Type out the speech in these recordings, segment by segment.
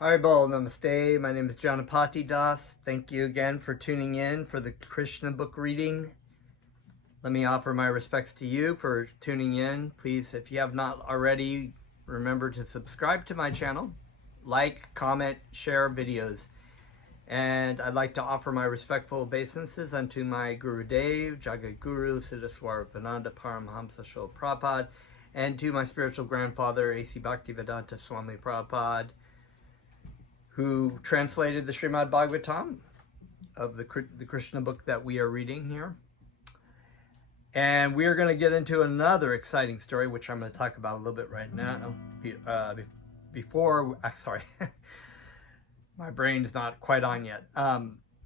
Haribol, Namaste. My name is Janapati Das. Thank you again for tuning in for the Krishna book reading. Let me offer my respects to you for tuning in. Please, if you have not already, remember to subscribe to my channel, like, comment, share videos. And I'd like to offer my respectful obeisances unto my Guru Dev, Jagat Guru, Siddhaswarapananda Paramahamsa Srila Prabhupada, and to my spiritual grandfather, A.C. Bhaktivedanta Swami Prabhupada, who translated the Srimad Bhagavatam of the Krishna book that we are reading here. And we are going to get into another exciting story, which I'm going to talk about a little bit right now. Sorry, my brain's not quite on yet.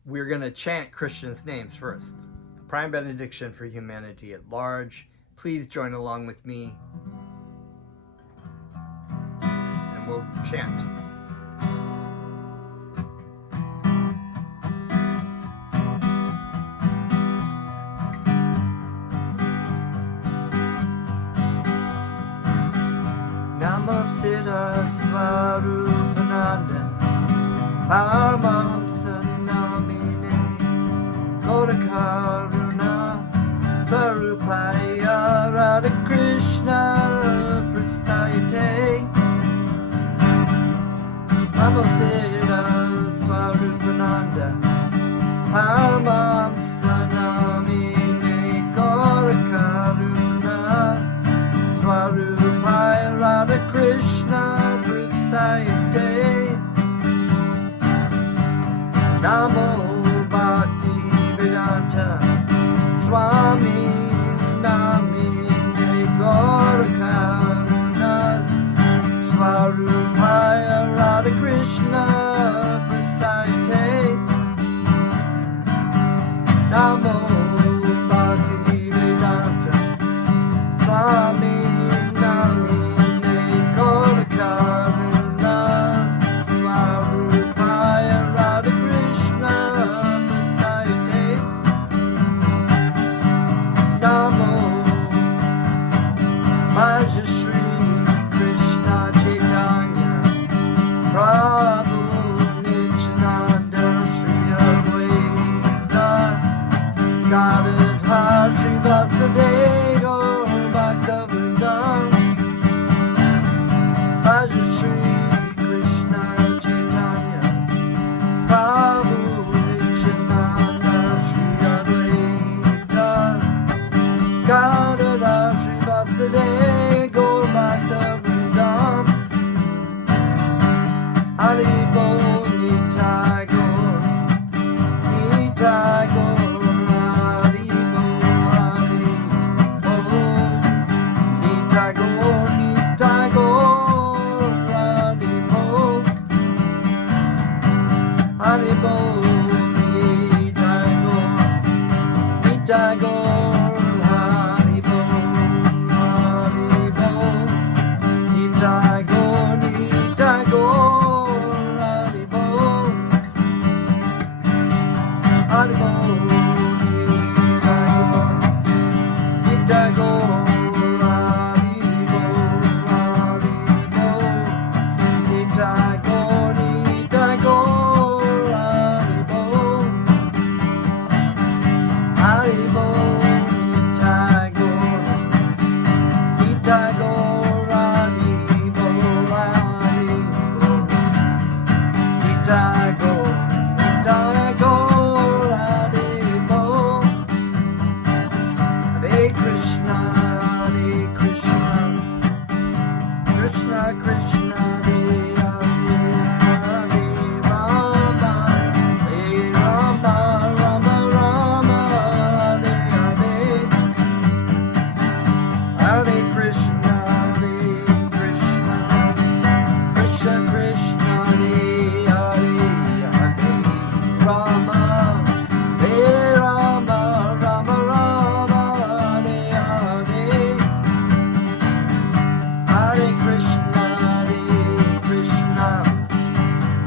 We're going to chant Krishna's names first. The prime benediction for humanity at large. Please join along with me. And we'll chant. Namo Siddhaswarapananda Paramahamsa Namine Godakaruna Svarupaya Radha Krishna Prastayate Namo Siddhaswarapananda Paramahamsa Namine Godakaruna Svarupaya Radha Krishna Prastayate Namo Bhaktivedanta Swami Namine Gaurakaruna Svarupaya Radha Krishna Prastayate Namo Bhaktivedanta Swami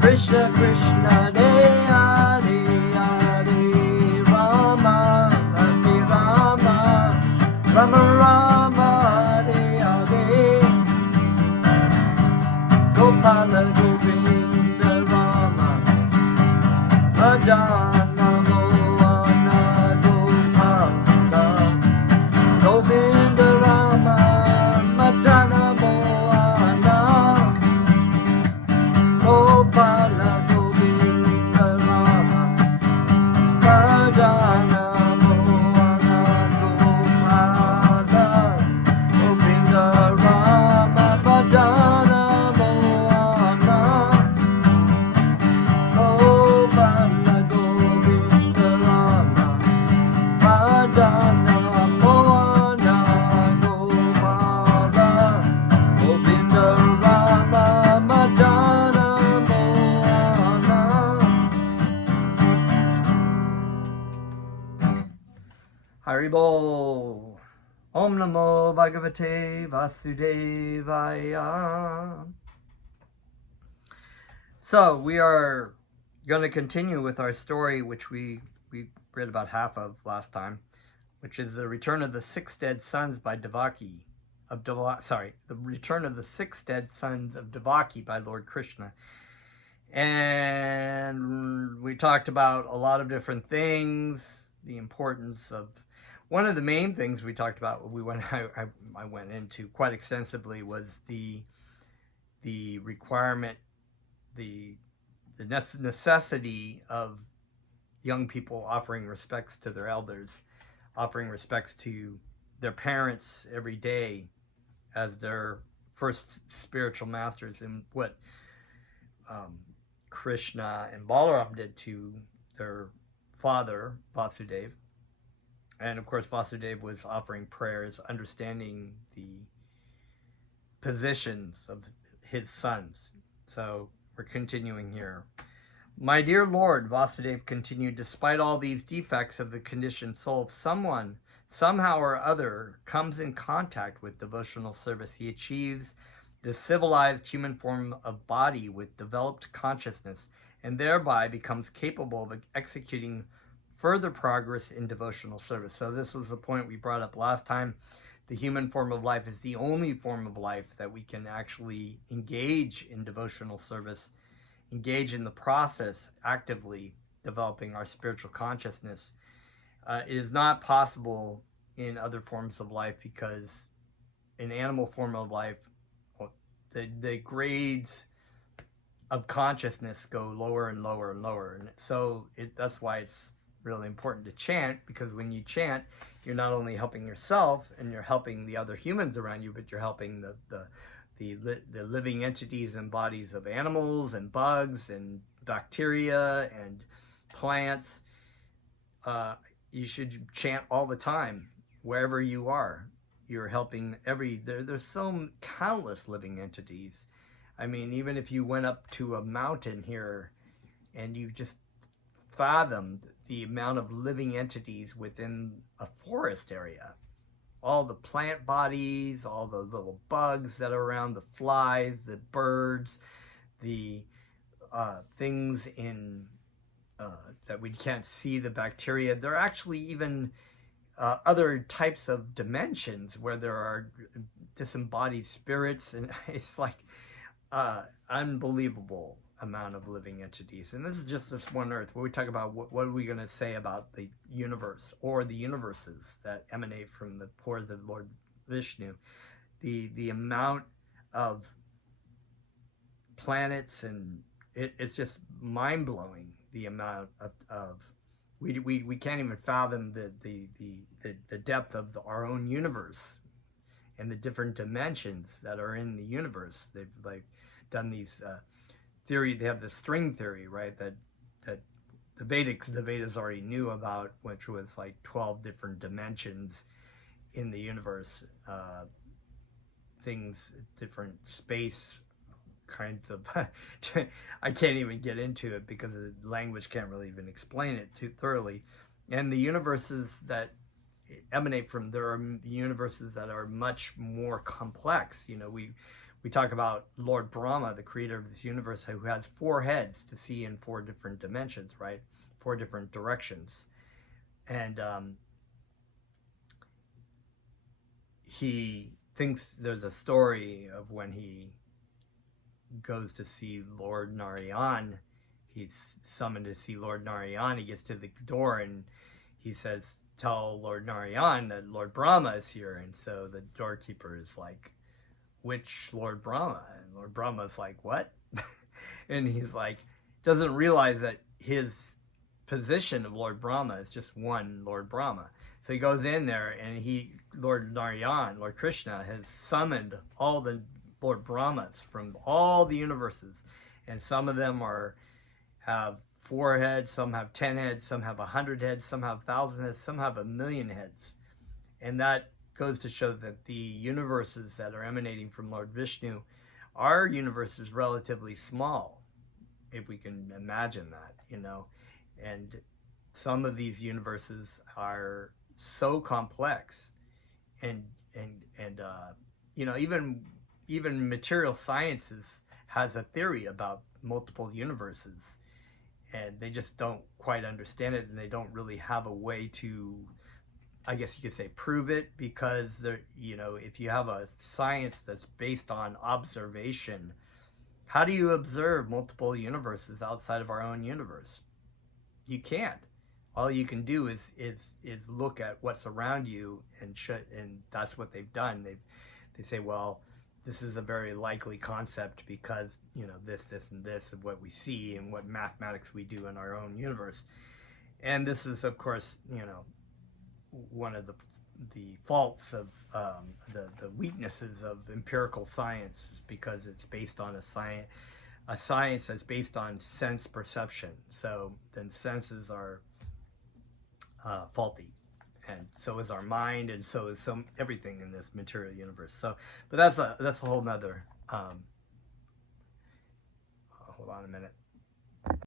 Krishna Krishna Hare Hare Rama Hare Rama Rama Rama Hare Hare Gopala Govinda Haribol. Om Namo Bhagavate Vasudevaya. So we are going to continue with our story, which we read about half of last time, which is the return of the six dead sons by Devaki. The return of the six dead sons of Devaki by Lord Krishna. And we talked about a lot of different things, the importance of one of the main things we talked about, I went into quite extensively, was the requirement, the necessity of young people offering respects to their elders, offering respects to their parents every day as their first spiritual masters, and what Krishna and Balaram did to their father, Vasudeva. And of course, Vasudeva was offering prayers, understanding the positions of his sons. So we're continuing here. My dear Lord, Vasudeva continued, despite all these defects of the conditioned soul, if someone, somehow or other, comes in contact with devotional service, he achieves the civilized human form of body with developed consciousness, and thereby becomes capable of executing further progress in devotional service. So this was the point we brought up last time. The human form of life is the only form of life that we can actually engage in devotional service, engage in the process, actively developing our spiritual consciousness. It is not possible in other forms of life, because in animal form of life, the grades of consciousness go lower and lower and lower. And so that's why it's really important to chant, because when you chant, you're not only helping yourself and you're helping the other humans around you, but you're helping the living entities and bodies of animals and bugs and bacteria and plants. You should chant all the time, wherever you are. You're helping there's so countless living entities. I mean, even if you went up to a mountain here and you just fathomed the amount of living entities within a forest area, all the plant bodies, all the little bugs that are around, the flies, the birds, the things in that we can't see, the bacteria. There are actually even other types of dimensions where there are disembodied spirits, and it's like unbelievable amount of living entities. And this is just this one earth. When we talk about what are we going to say about the universe, or the universes that emanate from the pores of Lord Vishnu, the amount of planets, and it's just mind-blowing, the amount of we can't even fathom the depth of our own universe and the different dimensions that are in the universe. They've like done these theory. They have the string theory, right? That the Vedas already knew about, which was like 12 different dimensions in the universe, things, different space kinds of I can't even get into it because the language can't really even explain it too thoroughly. And the universes that emanate from, there are universes that are much more complex. You know, we talk about Lord Brahma, the creator of this universe, who has 4 heads to see in 4 different dimensions, right? 4 different directions. And he thinks there's a story of when he goes to see Lord Narayan, he's summoned to see Lord Narayan. He gets to the door and he says, tell Lord Narayan that Lord Brahma is here. And so the doorkeeper is like, which Lord Brahma? And Lord Brahma is like, what? And he's like, doesn't realize that his position of Lord Brahma is just one Lord Brahma. So he goes in there and Lord Narayan, Lord Krishna, has summoned all the Lord Brahmas from all the universes. And some of them have 4 heads, some have 10 heads, some have 100 heads, some have 1,000 heads, some have 1,000,000 heads. And that goes to show that the universes that are emanating from Lord Vishnu, our universe is relatively small, if we can imagine that, and some of these universes are so complex, and even material sciences has a theory about multiple universes, and they just don't quite understand it, and they don't really have a way to, I guess you could say, prove it, because if you have a science that's based on observation, how do you observe multiple universes outside of our own universe? You can't. All you can do is look at what's around you, and that's what they've done. They say, well, this is a very likely concept because this and this of what we see and what mathematics we do in our own universe. And this is, of course, one of the faults of the weaknesses of empirical science, is because it's based on a science that's based on sense perception. So then senses are faulty, and so is our mind, and so is everything in this material universe. So, but that's a whole nother. Hold on a minute.